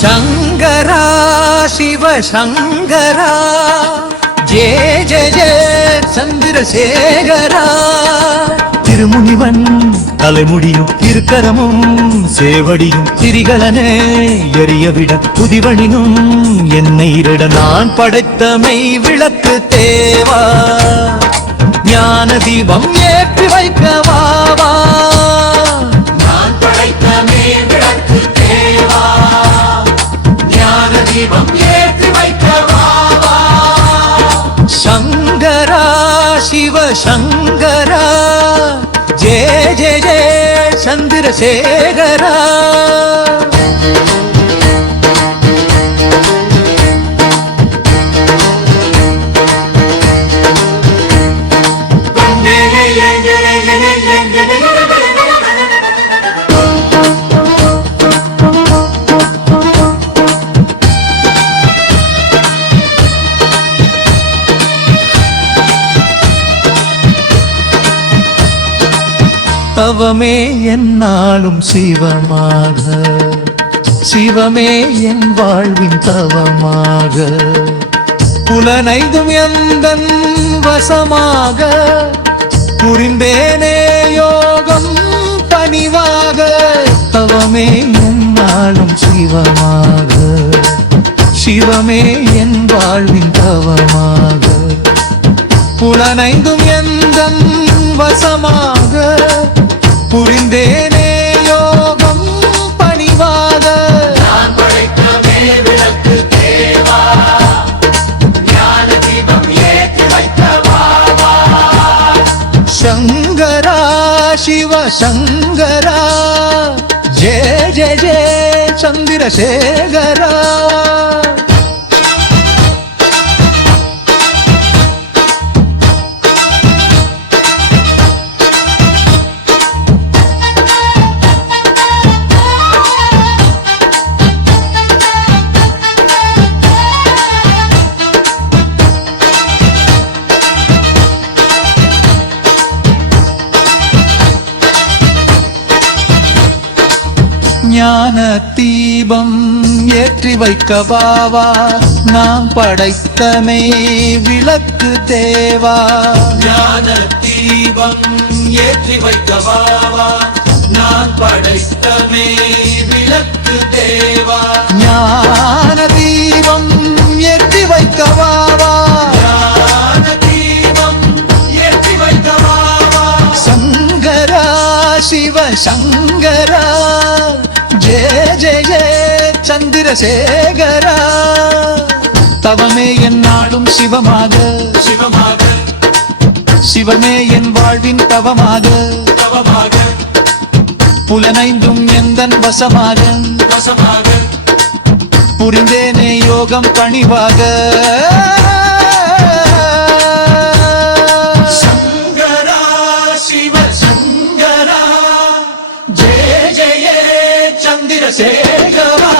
சங்கரா சிவ சங்கரா ஜெய ஜெய ஜெய சந்திரசேகரா. திருமுனிவன் தலைமுடியும் திருக்கரமும் சேவடியும் திரிகளனே எரியவிட புதிவனினும் என்னை இருட நான் படைத்தமை விளக்கு தேவா. ஞான தீபம் ஏற்றி வைக்கவாவா. நான் படைத்தமை விளக்கு தேவா. ஞான தீபம் ஏற்றி வைக்கவாவா. சங்கரா சிவ சங்கரா ஜெய ஜெய ஜெய சந்திரசேகரா. தவமே என்னாலும் சிவமாக, சிவமே என் வாழ்வின் தவமாக, புலனைதும் எந்தன் வசமாக, புரிந்தேனே யோகம் பணிவாக. தவமே என்னாலும் சிவமாக, சிவமே என் வாழ்வின் தவமாக, புலனைந்தும் எந்தன் வசமாக, புரிந்தேனே யோகம் பணிவாக. நான் படைத்தமே விளக்கு தேவா. ஞான தீபம் ஏற்றி வைக்கவாவா. சங்கரா சிவ சங்கரா ஜெய ஜெய ஜெய சந்திரசேகரா. ஞான தீபம் ஏற்றி வைக்கவாவா. நாம் படைத்தமை விளக்கு தேவா. ஞான தீபம் ஏற்றி வைக்கவாவா. நாம் படைத்தமை விளக்கு தேவா. ஞான தீபம் ஏற்றி வைக்கவாவா. ஞான தீபம் ஏற்றி வைக்கவாவா. சங்கரா சிவ சங்கரா ஜெய ஜெய ஜெய சந்திரசேகரா. தவமே என்னாலும் சிவமாக, சிவமாக, சிவமே என் வாழ்வின் தவமாக, தவமாக, புலனைந்தும் எந்தன் வசமாக, வசமாக, புரிந்தேனே யோகம் பணிவாக. சங்கரா சிவ சங்கரா ஜெய ஜெய சந்திரசேகரா.